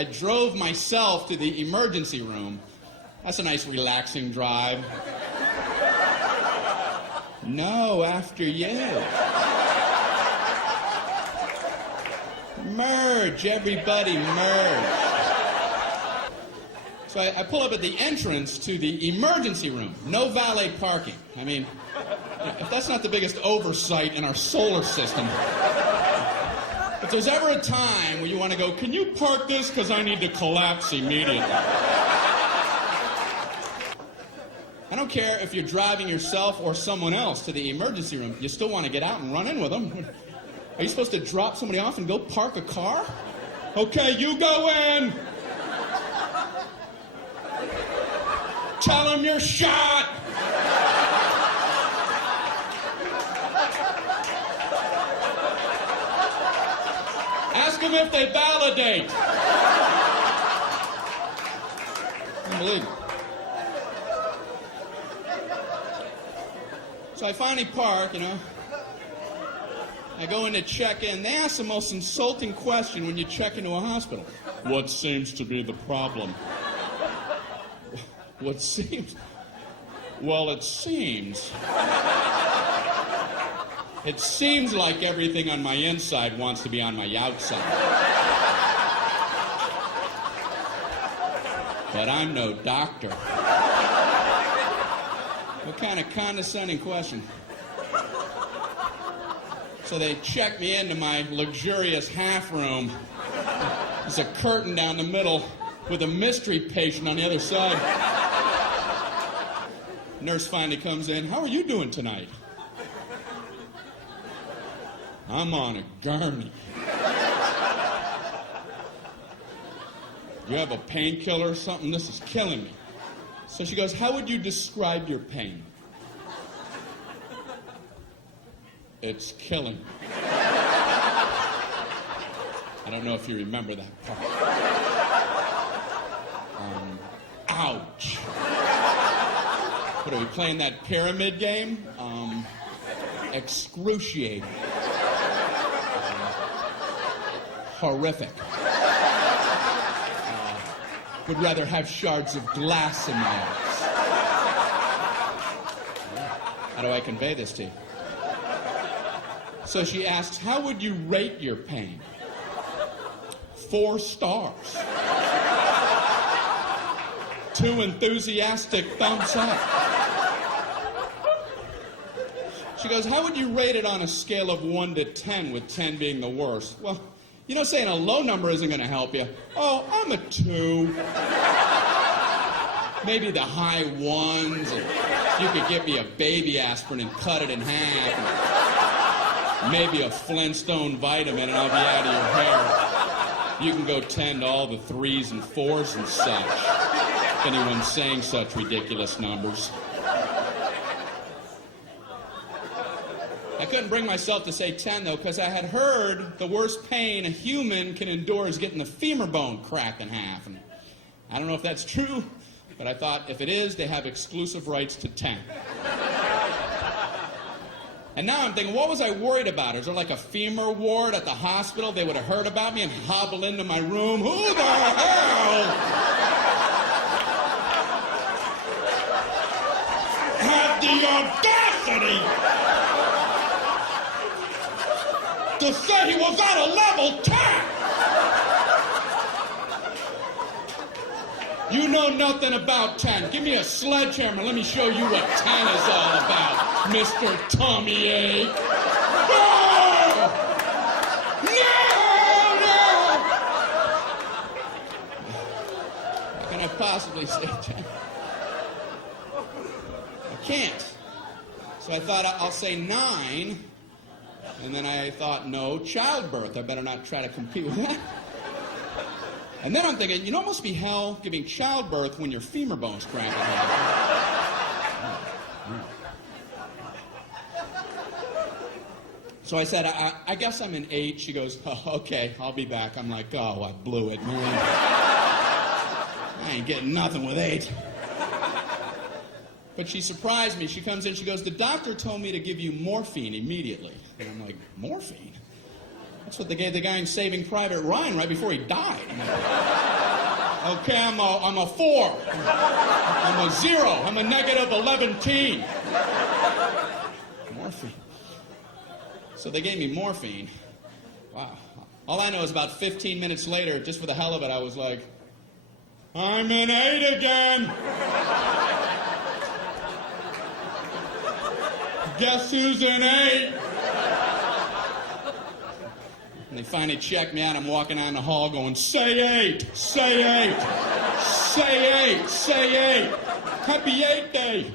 I drove myself to the emergency room. That's a nice, relaxing drive. No, after you. Merge, everybody merge. So I pull up at the entrance to the emergency room. No valet parking. I mean, if that's not the biggest oversight in our solar system. If there's ever a time where you want to go, can you park this because I need to collapse immediately? I don't care if you're driving yourself or someone else to the emergency room. You still want to get out and run in with them. Are you supposed to drop somebody off and go park a car? Okay, you go in. Tell them you're shot. Ask them if they validate. Unbelievable. So I finally park, I go in to check in. They ask the most insulting question when you check into a hospital. What seems to be the problem? What seems? Well, it seems. It seems like everything on my inside wants to be on my outside. But I'm no doctor. What kind of condescending question? So they check me into my luxurious half room. There's a curtain down the middle with a mystery patient on the other side. Nurse finally comes in. How are you doing tonight? I'm on a gurney. You have a painkiller or something? This is killing me. So she goes, how would you describe your pain? It's killing me. I don't know if you remember that part. Ouch. What, are we playing that pyramid game? Excruciating. Horrific. Would rather have shards of glass in my eyes. How do I convey this to you? So she asks, how would you rate your pain? 4 stars. 2 enthusiastic thumbs up. She goes, how would you rate it on a scale of 1 to 10, with 10 being the worst? Well, saying a low number isn't going to help you. Oh, I'm a 2. Maybe the high 1s. And you could give me a baby aspirin and cut it in half. And maybe a Flintstone vitamin and I'll be out of your hair. You can go 10 to all the 3s and 4s and such. If anyone's saying such ridiculous numbers. I couldn't bring myself to say 10, though, because I had heard the worst pain a human can endure is getting the femur bone cracked in half. And I don't know if that's true, but I thought if it is, they have exclusive rights to 10. And now I'm thinking, what was I worried about? Is there like a femur ward at the hospital? They would have heard about me and hobble into my room. Who the hell had the audacity to say he was at a level 10? You know nothing about 10. Give me a sledgehammer. Let me show you what 10 is all about, Mr. Tommy Ache. No! No! No! How can I possibly say 10? I can't. So I thought I'll say 9. And then I thought, no, childbirth. I better not try to compete with that. And then I'm thinking, it must be hell giving childbirth when your femur bone's cracked. So I said, I guess I'm an 8. She goes, oh, okay, I'll be back. I'm like, oh, I blew it, man. I ain't getting nothing with 8. But she surprised me. She comes in, she goes, the doctor told me to give you morphine immediately. And I'm like, morphine? That's what they gave the guy in Saving Private Ryan right before he died. Okay, I'm a 4. I'm a 0. I'm a negative 11. Morphine. So they gave me morphine. Wow. All I know is about 15 minutes later, just for the hell of it, I was like, I'm an 8 again. Guess who's an 8? And they finally checked me out. I'm walking down the hall going, say 8, say 8, say 8, say 8. Happy 8 day.